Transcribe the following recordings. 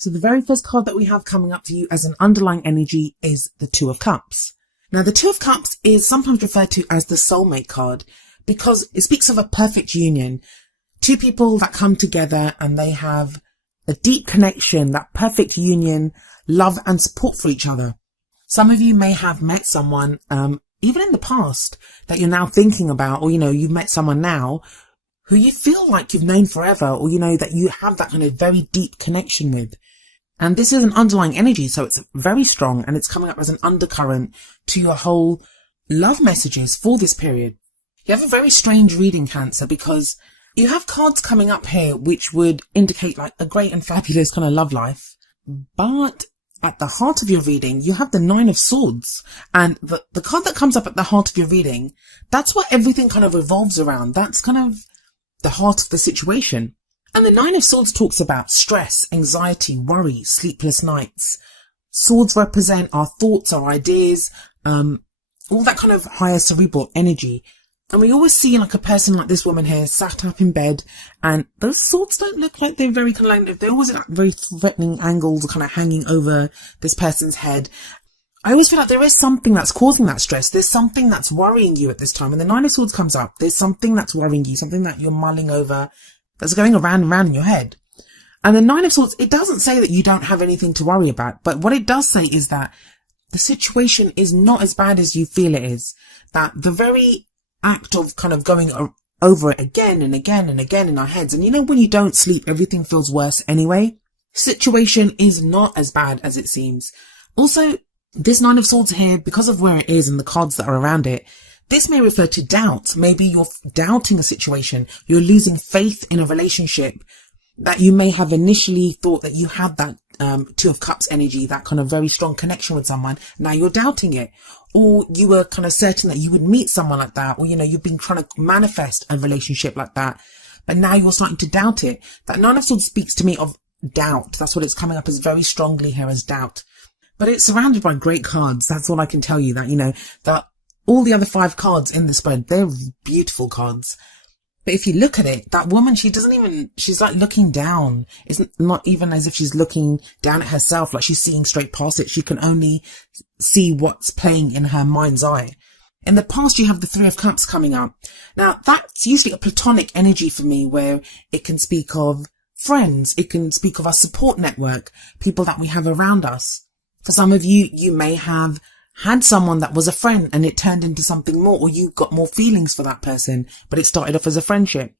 So the very first card that we have coming up for you as an underlying energy is the Two of Cups. Now the Two of Cups is sometimes referred to as the soulmate card because it speaks of a perfect union. Two people that come together and they have a deep connection, that perfect union, love and support for each other. Some of you may have met someone, even in the past that you're now thinking about, or, you've met someone now who you feel like you've known forever, or, that you have that kind of very deep connection with. And this is an underlying energy, so it's very strong and it's coming up as an undercurrent to your whole love messages for this period. You have a very strange reading, Cancer, because you have cards coming up here which would indicate like a great and fabulous kind of love life. But at the heart of your reading, you have the Nine of Swords. And the card that comes up at the heart of your reading, that's what everything kind of revolves around. That's kind of the heart of the situation. And the Nine of Swords talks about stress, anxiety, worry, sleepless nights. Swords represent our thoughts, our ideas, all that kind of higher cerebral energy. And we always see like a person like this woman here sat up in bed, and those swords don't look like they're very kind of like, they're always at very threatening angles kind of hanging over this person's head. I always feel like there is something that's causing that stress. There's something that's worrying you at this time. When the Nine of Swords comes up, there's something that's worrying you, something that you're mulling over, that's going around and around in your head. And the Nine of Swords, it doesn't say that you don't have anything to worry about, but what it does say is that the situation is not as bad as you feel it is. That the very act of kind of going over it again and again and again in our heads, and when you don't sleep, everything feels worse anyway. Situation is not as bad as it seems. Also, this Nine of Swords here, because of where it is and the cards that are around it, this may refer to doubt. Maybe you're doubting a situation. You're losing faith in a relationship that you may have initially thought that you had that Two of Cups energy, that kind of very strong connection with someone. Now you're doubting it. Or you were kind of certain that you would meet someone like that. Or, you've been trying to manifest a relationship like that. But now you're starting to doubt it. That Nine of Swords speaks to me of doubt. That's what it's coming up as very strongly here, as doubt. But it's surrounded by great cards. That's all I can tell you. That, that all the other 5 cards in the spread, they're beautiful cards. But if you look at it, that woman, she's like looking down. It's not even as if she's looking down at herself, like she's seeing straight past it. She can only see what's playing in her mind's eye. In the past, you have the Three of Cups coming up. Now, that's usually a platonic energy for me, where it can speak of friends. It can speak of our support network, people that we have around us. For some of you, you may have had someone that was a friend and it turned into something more, or you got more feelings for that person, but it started off as a friendship.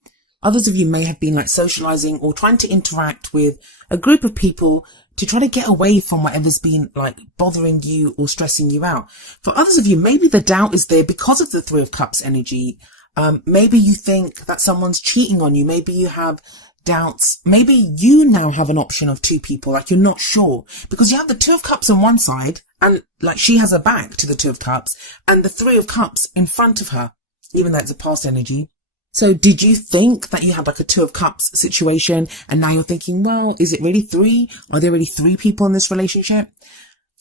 Others of you may have been like socializing or trying to interact with a group of people to try to get away from whatever's been like bothering you or stressing you out. For others of you, maybe the doubt is there because of the Three of Cups energy. Maybe you think that someone's cheating on you. Maybe you have doubts. Maybe you now have an option of 2 people, like you're not sure, because you have the Two of Cups on one side, and like she has her back to the Two of Cups, and the Three of Cups in front of her, even though it's a past energy. So did you think that you had like a Two of Cups situation, and now you're thinking, well, is it really 3? Are there really 3 people in this relationship?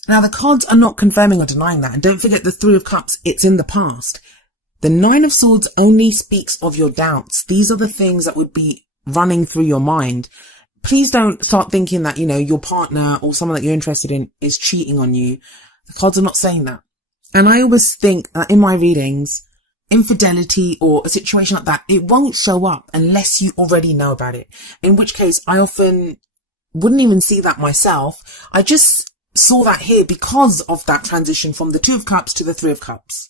Now the cards are not confirming or denying that, and don't forget the Three of Cups, it's in the past. The Nine of Swords only speaks of your doubts. These are the things that would be running through your mind. Please don't start thinking that, your partner or someone that you're interested in is cheating on you. The cards are not saying that. And I always think that in my readings, infidelity or a situation like that, it won't show up unless you already know about it. In which case, I often wouldn't even see that myself. I just saw that here because of that transition from the Two of Cups to the Three of Cups.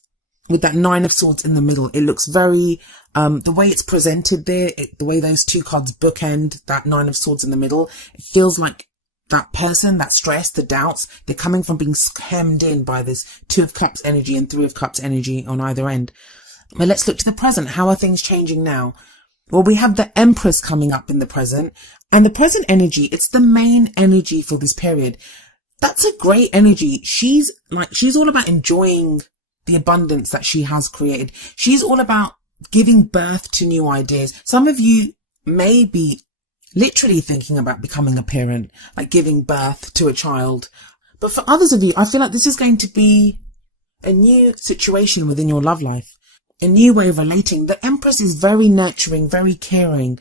With that Nine of Swords in the middle, it looks very, the way it's presented there, the way those 2 cards bookend that Nine of Swords in the middle, it feels like that person, that stress, the doubts, they're coming from being hemmed in by this Two of Cups energy and Three of Cups energy on either end. But let's look to the present. How are things changing now? Well, we have the Empress coming up in the present, and the present energy, it's the main energy for this period. That's a great energy. She's all about enjoying the abundance that she has created. She's all about giving birth to new ideas. Some of you may be literally thinking about becoming a parent, like giving birth to a child. But for others of you, I feel like this is going to be a new situation within your love life, a new way of relating. The Empress is very nurturing, very caring.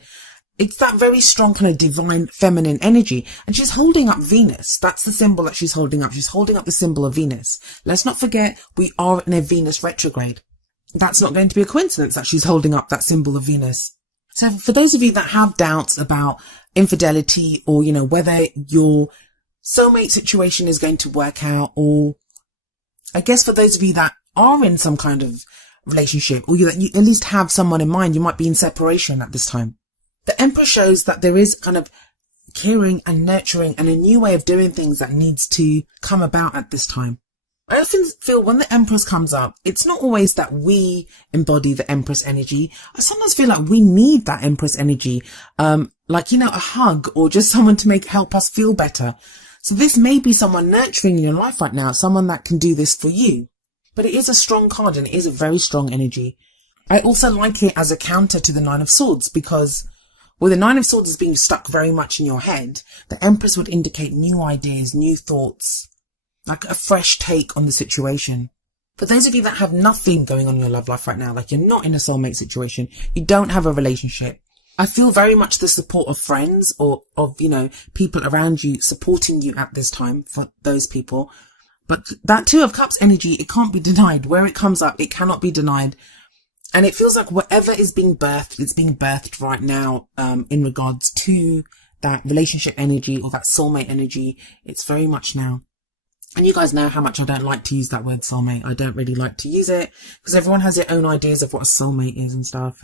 it's that very strong kind of divine feminine energy. And she's holding up Venus. That's the symbol that she's holding up. She's holding up the symbol of Venus. Let's not forget, we are in a Venus retrograde. That's not going to be a coincidence that she's holding up that symbol of Venus. So for those of you that have doubts about infidelity, or, you know, whether your soulmate situation is going to work out, or I guess for those of you that are in some kind of relationship, or that you at least have someone in mind, you might be in separation at this time. The Emperor shows that there is kind of caring and nurturing and a new way of doing things that needs to come about at this time. I often feel when the Empress comes up, it's not always that we embody the Empress energy. I sometimes feel like we need that Empress energy, like, you know, a hug or just someone to help us feel better. So this may be someone nurturing in your life right now, someone that can do this for you. But it is a strong card and it is a very strong energy. I also like it as a counter to the Nine of Swords, because with the Nine of Swords is being stuck very much in your head, the Empress would indicate new ideas, new thoughts, like a fresh take on the situation. For those of you that have nothing going on in your love life right now, like you're not in a soulmate situation, you don't have a relationship, I feel very much the support of friends or of, you know, people around you supporting you at this time for those people. But that Two of Cups energy, it can't be denied. Where it comes up, it cannot be denied. And it feels like whatever is being birthed, it's being birthed right now, in regards to that relationship energy or that soulmate energy. It's very much now. And you guys know how much I don't like to use that word soulmate. I don't really like to use it because everyone has their own ideas of what a soulmate is and stuff.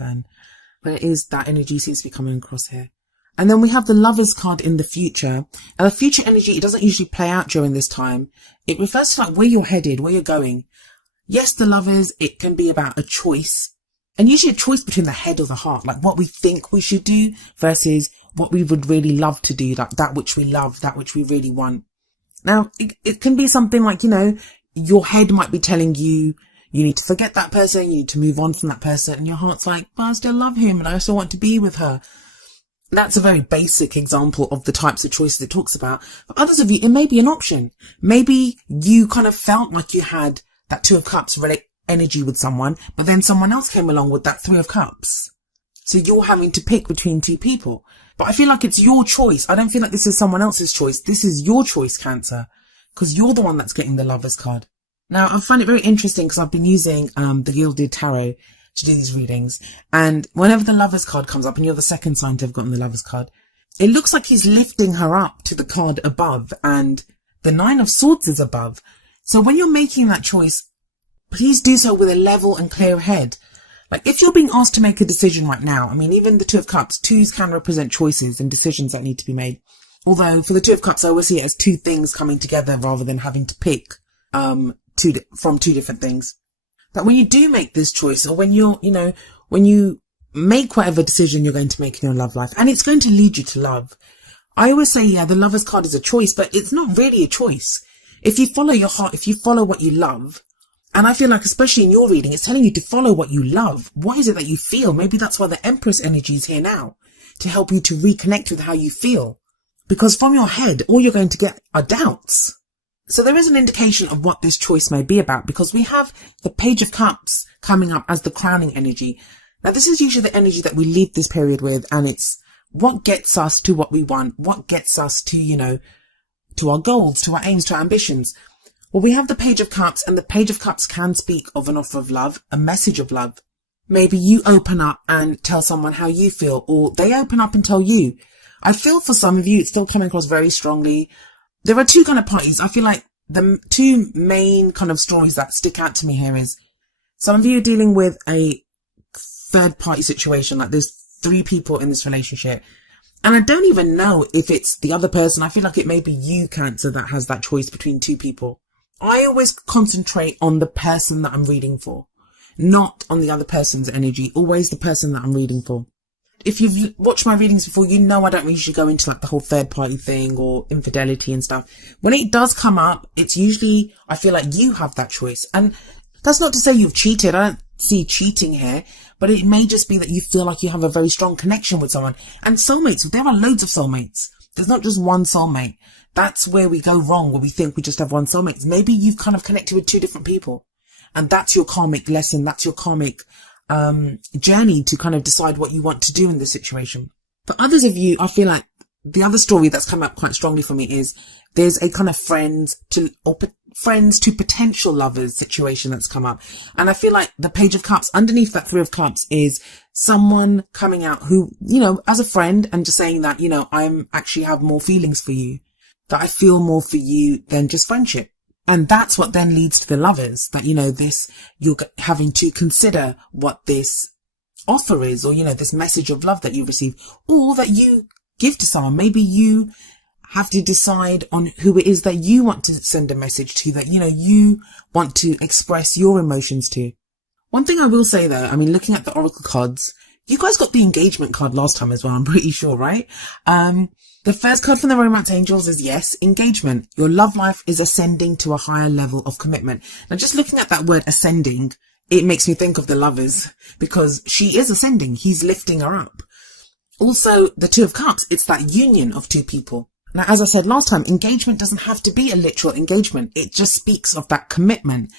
But it is, that energy seems to be coming across here. And then we have the Lovers card in the future. And the future energy, it doesn't usually play out during this time. It refers to like where you're headed, where you're going. Yes, the Lovers, it can be about a choice. And usually a choice between the head or the heart, like what we think we should do versus what we would really love to do, like that which we love, that which we really want. Now, it can be something like, you know, your head might be telling you, you need to forget that person, you need to move on from that person, and your heart's like, but I still love him and I still want to be with her. That's a very basic example of the types of choices it talks about. For others of you, it may be an option. Maybe you kind of felt like you had that Two of Cups energy with someone, but then someone else came along with that Three of Cups. So you're having to pick between two people. But I feel like it's your choice. I don't feel like this is someone else's choice. This is your choice, Cancer, because you're the one that's getting the Lovers card. Now, I find it very interesting because I've been using the Gilded Tarot to do these readings, and whenever the Lovers card comes up, and you're the second sign to have gotten the Lovers card, it looks like he's lifting her up to the card above, and the Nine of Swords is above. So when you're making that choice, please do so with a level and clear head. Like if you're being asked to make a decision right now, I mean, even the Two of Cups, twos can represent choices and decisions that need to be made. Although for the Two of Cups, I always see it as two things coming together rather than having to pick from two different things. That when you do make this choice, or when you're, you know, when you make whatever decision you're going to make in your love life, and it's going to lead you to love. I always say, yeah, the Lovers card is a choice, but it's not really a choice. If you follow your heart, if you follow what you love, and I feel like, especially in your reading, it's telling you to follow what you love. What is it that you feel? Maybe that's why the Empress energy is here now, to help you to reconnect with how you feel. Because from your head, all you're going to get are doubts. So there is an indication of what this choice may be about, because we have the Page of Cups coming up as the crowning energy. Now, this is usually the energy that we leave this period with, and it's what gets us to what we want, what gets us to, you know, to our goals, to our aims, to our ambitions. Well, we have the Page of Cups, and the Page of Cups can speak of an offer of love, a message of love. Maybe you open up and tell someone how you feel, or they open up and tell you. I feel for some of you, it's still coming across very strongly. There are two kind of parties. I feel like the two main kind of stories that stick out to me here is some of you are dealing with a third party situation, like there's three people in this relationship. And I don't even know if it's the other person. I feel like it may be you, Cancer, that has that choice between two people. I always concentrate on the person that I'm reading for, not on the other person's energy, always the person that I'm reading for. If you've watched my readings before, you know I don't usually go into like the whole third party thing or infidelity and stuff. When it does come up, it's usually, I feel like you have that choice. And that's not to say you've cheated. I don't see cheating here, but it may just be that you feel like you have a very strong connection with someone. And soulmates, there are loads of soulmates. There's not just one soulmate. That's where we go wrong, where we think we just have one soulmate. Maybe you've kind of connected with two different people, and that's your karmic lesson. That's your karmic journey to kind of decide what you want to do in this situation. For others of you, I feel like the other story that's come up quite strongly for me is there's a kind of friends to potential lovers situation that's come up. And I feel like the Page of Cups, underneath that Three of Cups, is someone coming out who, as a friend and just saying that, I'm actually have more feelings for you, that I feel more for you than just friendship. And that's what then leads to the lovers, that, you're having to consider what this offer is, or, this message of love that you receive, or that you give to someone. Maybe you have to decide on who it is that you want to send a message to, that, you want to express your emotions to. One thing I will say though, looking at the Oracle cards, you guys got the engagement card last time as well, I'm pretty sure, right? The first card from the Romance Angels is yes, engagement. Your love life is ascending to a higher level of commitment. Now, just looking at that word ascending, it makes me think of the lovers, because she is ascending. He's lifting her up. Also, the Two of Cups, it's that union of two people. Now, as I said last time, engagement doesn't have to be a literal engagement. It just speaks of that commitment.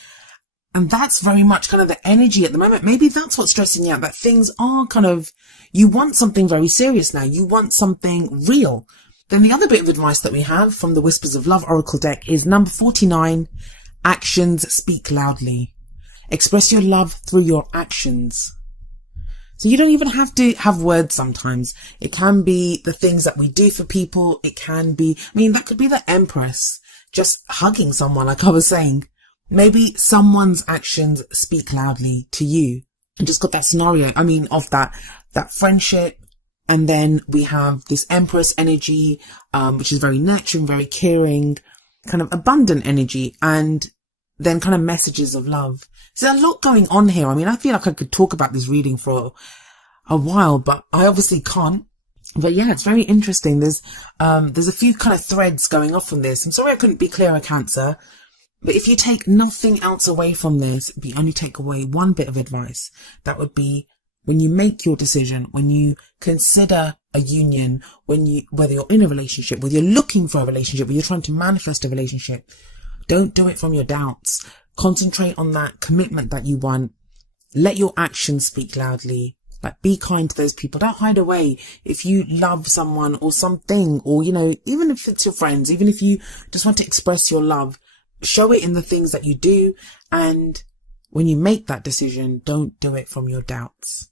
And that's very much kind of the energy at the moment. Maybe that's what's stressing you out, that things are you want something very serious now. You want something real. Then the other bit of advice that we have from the Whispers of Love Oracle deck is number 49, actions speak loudly. Express your love through your actions. So you don't even have to have words sometimes. It can be the things that we do for people. It can be, that could be the Empress, just hugging someone, like I was saying. Maybe someone's actions speak loudly to you. And just got that scenario, of that friendship. And then we have this Empress energy, which is very nurturing, very caring, kind of abundant energy, and then kind of messages of love. So there's a lot going on here. I feel like I could talk about this reading for a while, but I obviously can't. But yeah, it's very interesting. There's a few kind of threads going off from this. I'm sorry I couldn't be clearer, Cancer. But if you take nothing else away from this, if you only take away one bit of advice, that would be, when you make your decision, when you consider a union, whether you're in a relationship, whether you're looking for a relationship, whether you're trying to manifest a relationship, don't do it from your doubts. Concentrate on that commitment that you want. Let your actions speak loudly. Like, be kind to those people. Don't hide away. If you love someone or something, or, even if it's your friends, even if you just want to express your love, show it in the things that you do. And when you make that decision, don't do it from your doubts.